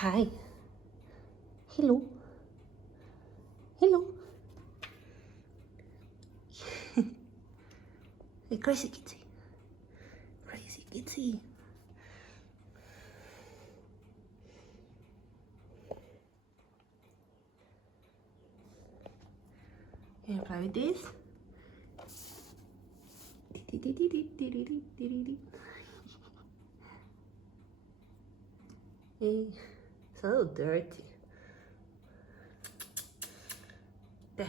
Hi. Hello. Hello. Hey, crazy kitty. Crazy kitty. Can you play with this? Hey, it's a little dirty. There.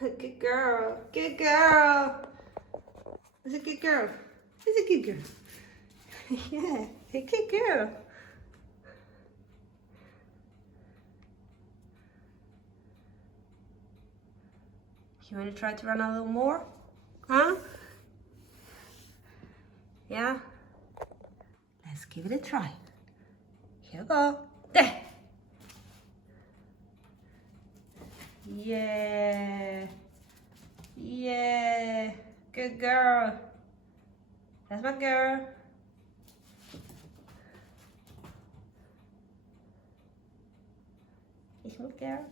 Good girl. Good girl. It's a good girl. It's a good girl. Yeah, a good girl. You want to try to run a little more? Huh? Yeah? Let's give it a try. Here we go. There. Yeah. Yeah. Good girl. That's my girl. It's my girl.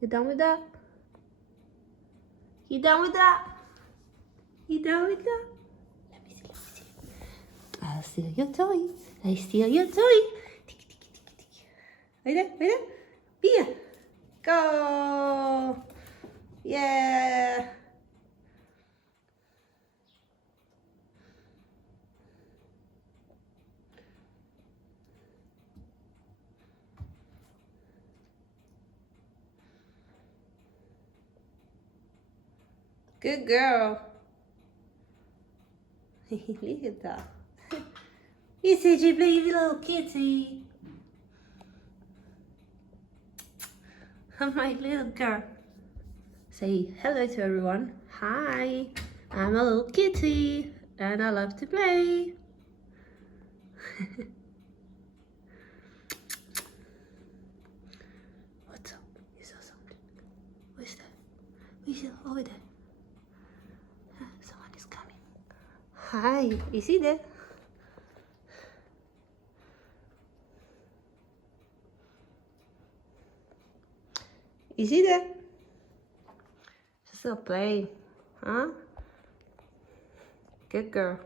You done with that? You done with that? You done with that? Let me see. I'll steal your toy. I steal your toy. Tiki, tiki, tiki, tiki. Right there, right there. Bia. Go. Yeah. Good girl. Look at that. You said you baby little kitty. I'm my little girl. Say hello to everyone. Hi, I'm a little kitty and I love to play. What's up? You saw something. Where's that? Where's that? Over there. Someone is coming. Hi, is he there? Is he there? She's still playing, huh? Good girl.